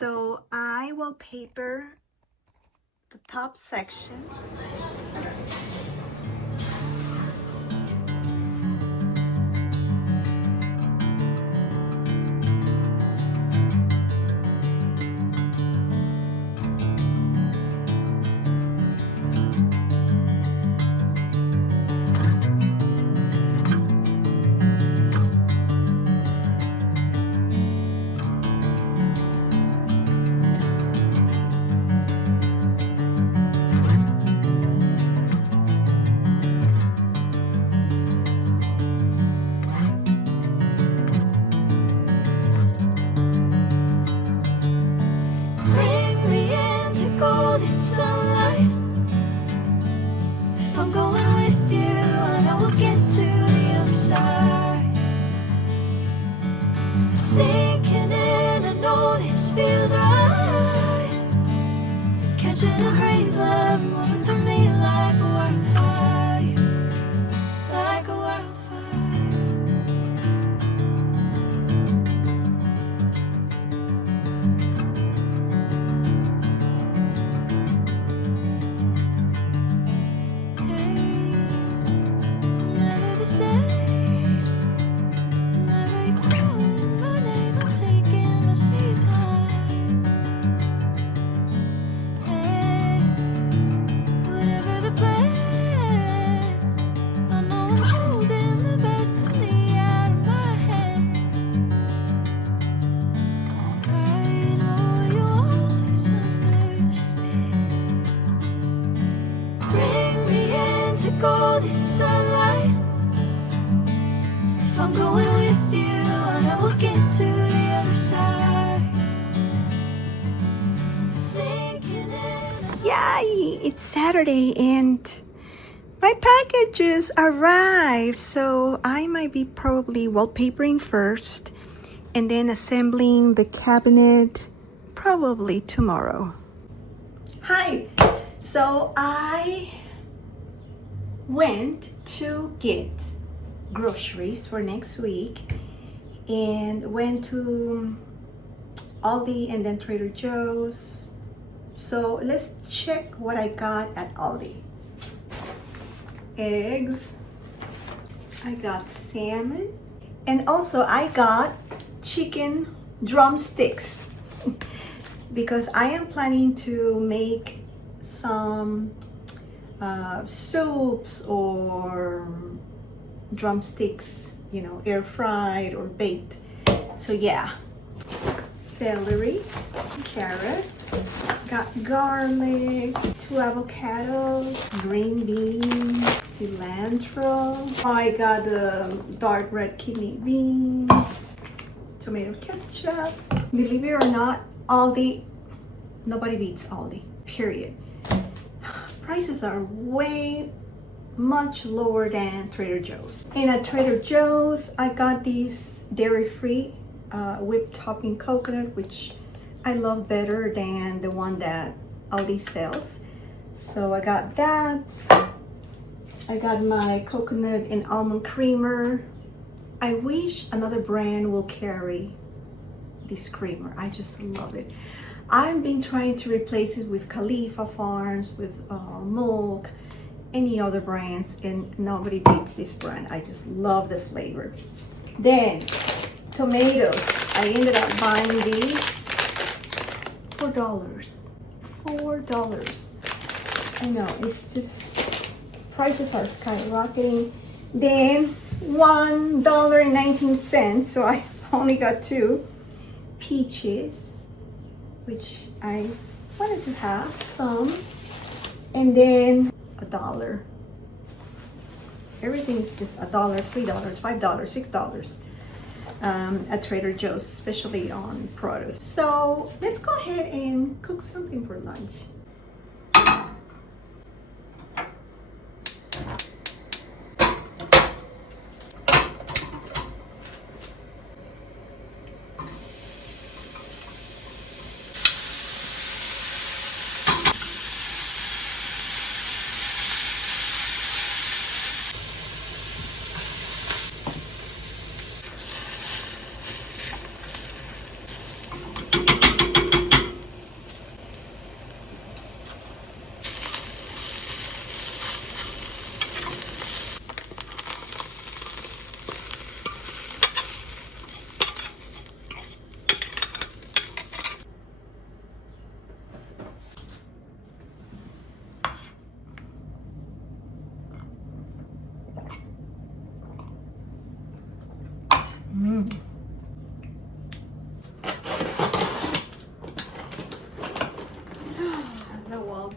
So I wallpaper the top section. Bring me into golden sunlight. If I'm going with you, I know we'll get to the other side. Sinking in, I know this feels right. Catching a breeze, love moving through me like a wildfire, like a wildfire. Never the same. Whenever you're calling my name, I'm taking my sweet time. Hey, whatever the plan, I know I'm holding the best of me out of my hand. I know you always understand. Bring me into golden sunlight. If I'm going with you, I know we'll get to the other side. Sinking in. Yay! It's Saturday and my packages arrived. So I might be probably wallpapering first and then assembling the cabinet probably tomorrow. Hi! So I went to get groceries for next week and went to Aldi and then Trader Joe's. So let's check what I got at Aldi. Eggs, I got salmon, and also I got chicken drumsticks because I am planning to make some soups or drumsticks, you know, air fried or baked. So yeah, celery, carrots, got garlic, 2 avocados, green beans, cilantro. I got the dark red kidney beans, tomato ketchup. Believe it or not, Aldi, nobody beats Aldi, period. Prices are way much lower than Trader Joe's. And at Trader Joe's, I got these dairy-free whipped topping coconut, which I love better than the one that Aldi sells. So I got that. I got my coconut and almond creamer. I wish another brand will carry this creamer. I just love it. I've been trying to replace it with Khalifa Farms, with Milk, any other brands, and nobody beats this brand. I just love the flavor. Then tomatoes, I ended up buying these for $4. I know, it's just prices are skyrocketing. Then $1.19, so I only got 2 peaches, which I wanted to have some, and then $1. Everything is just $1, $3, $5, $6 at Trader Joe's, especially on produce. So let's go ahead and cook something for lunch.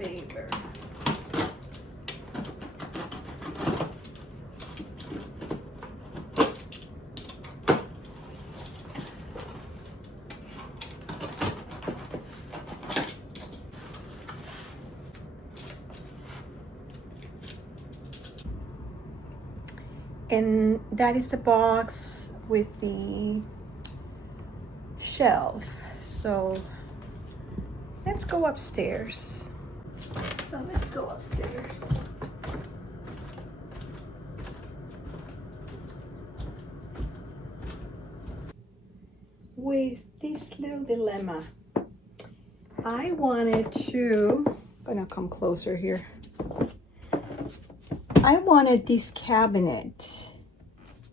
wallpaper. And that is the box with the shelf. So let's go upstairs. With this little dilemma, I wanted to, I'm gonna come closer here. I wanted this cabinet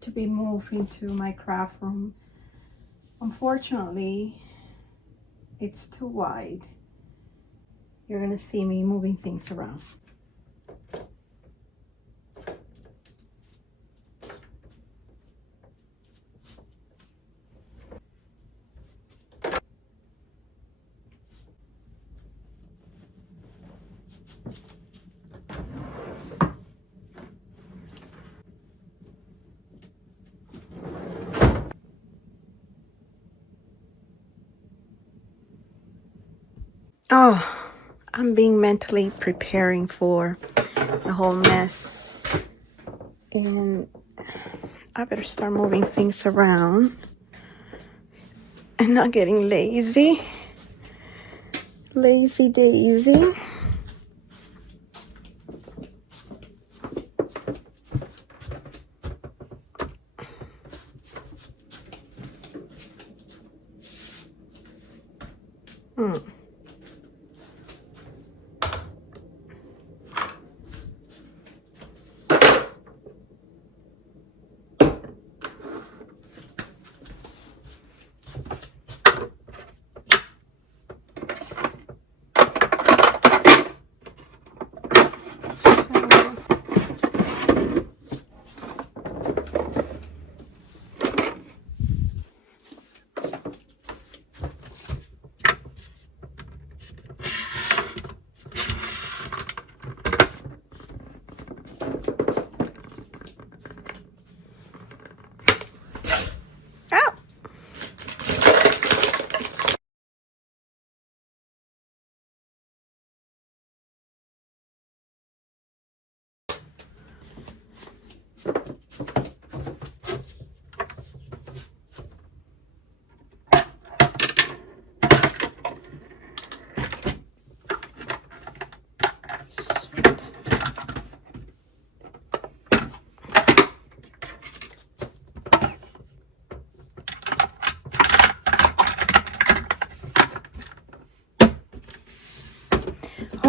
to be moved into my craft room. Unfortunately, it's too wide. You're gonna see me moving things around. Oh, I'm being mentally preparing for the whole mess. And I better start moving things around and not getting lazy. Lazy Daisy.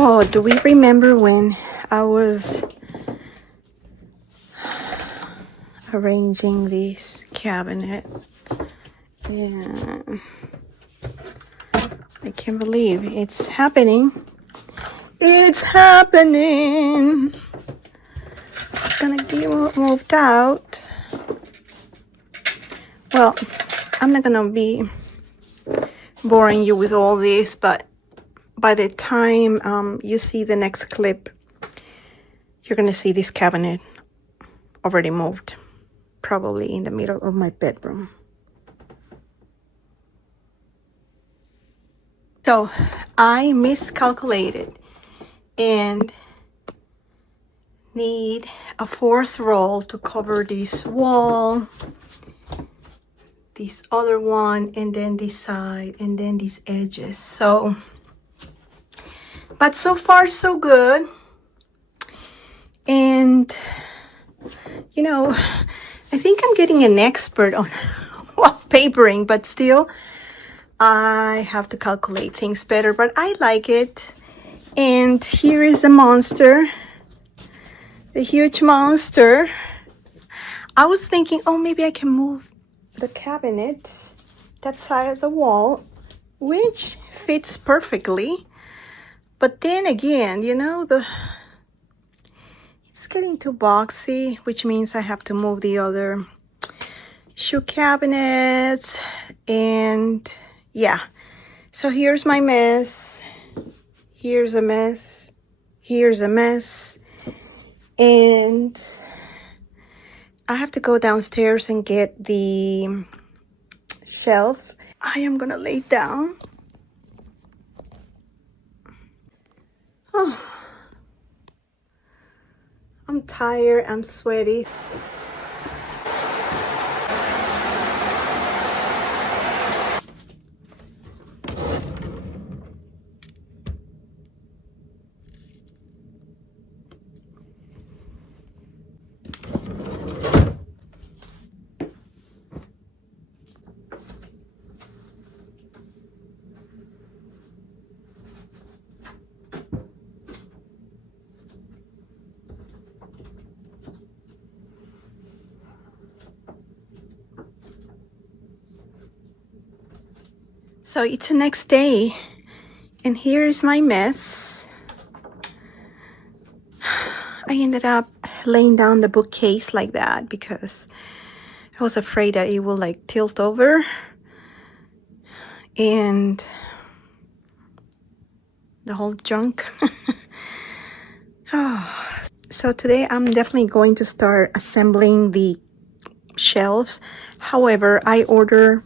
Oh, do we remember when I was arranging this cabinet? Yeah, I can't believe it's happening. It's happening. It's gonna get moved out. Well, I'm not gonna be boring you with all this, but by the time you see the next clip, you're gonna see this cabinet already moved, probably in the middle of my bedroom. So I miscalculated and need a fourth roll to cover this wall, this other one, and then this side, and then these edges. So, but so far so good. And you know, I think I'm getting an expert on wallpapering, but still I have to calculate things better, but I like it. And here is the monster, the huge monster. I was thinking, oh, maybe I can move the cabinet that side of the wall, which fits perfectly. But then again, you know, it's getting too boxy, which means I have to move the other shoe cabinets. And yeah, so here's my mess. Here's a mess. here's a mess. And I have to go downstairs and get the shelf. I am gonna lay down. Oh, I'm tired, I'm sweaty. So it's the next day, and here's my mess. I ended up laying down the bookcase like that because I was afraid that it will like tilt over. And the whole junk. Oh. So today I'm definitely going to start assembling the shelves. However, I order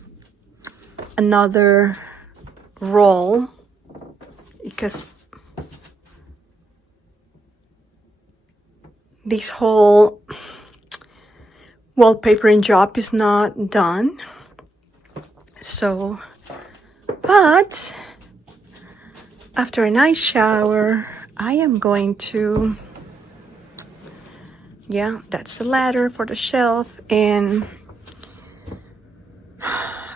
another roll because this whole wallpapering job is not done. So, but after a nice shower, I am going to, yeah, that's the ladder for the shelf, and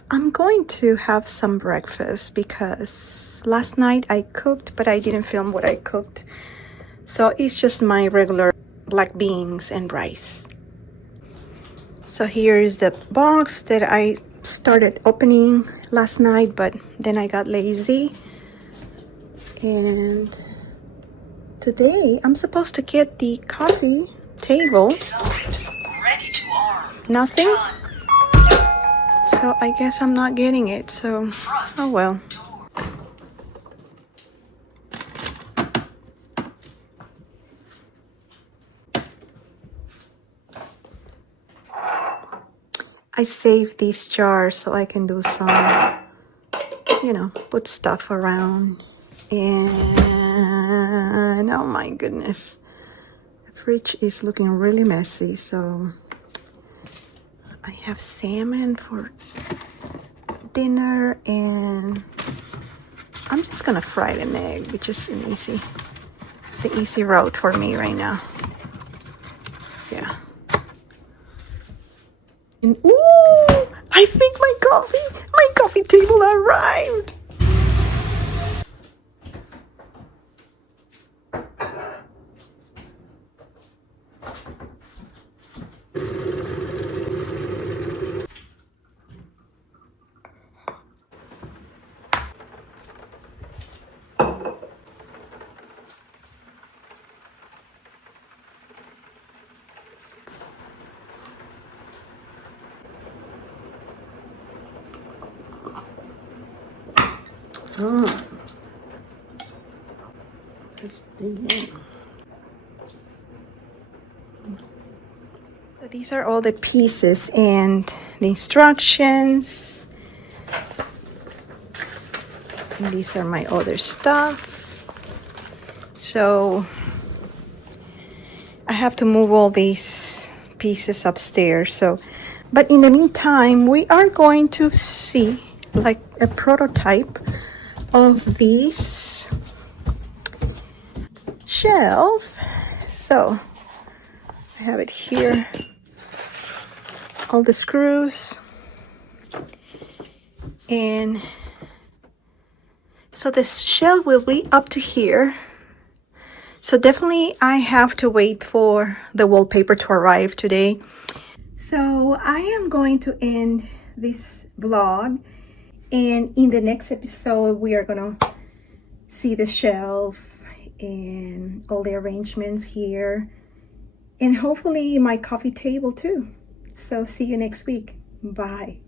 I'm going to have some breakfast because last night I cooked, but I didn't film what I cooked. So it's just my regular black beans and rice. So here's the box that I started opening last night, but then I got lazy. And today I'm supposed to get the coffee table. Ready to arm. Nothing. So I guess I'm not getting it. So, oh well. I saved these jars so I can do some, you know, put stuff around. And oh my goodness, the fridge is looking really messy. So I have salmon for dinner, and I'm just gonna fry an egg, which is the easy route for me right now. Yeah. And ooh, I think my coffee table arrived. Let's dig in. So these are all the pieces and the instructions. And these are my other stuff. So I have to move all these pieces upstairs. So, but in the meantime, we are going to see like a prototype of these shelf. So I have it here, all the screws, and so this shelf will be up to here. So definitely I have to wait for the wallpaper to arrive today. So I am going to end this vlog, and in the next episode we are gonna see the shelf and all the arrangements here, and hopefully my coffee table too. So see you next week. Bye.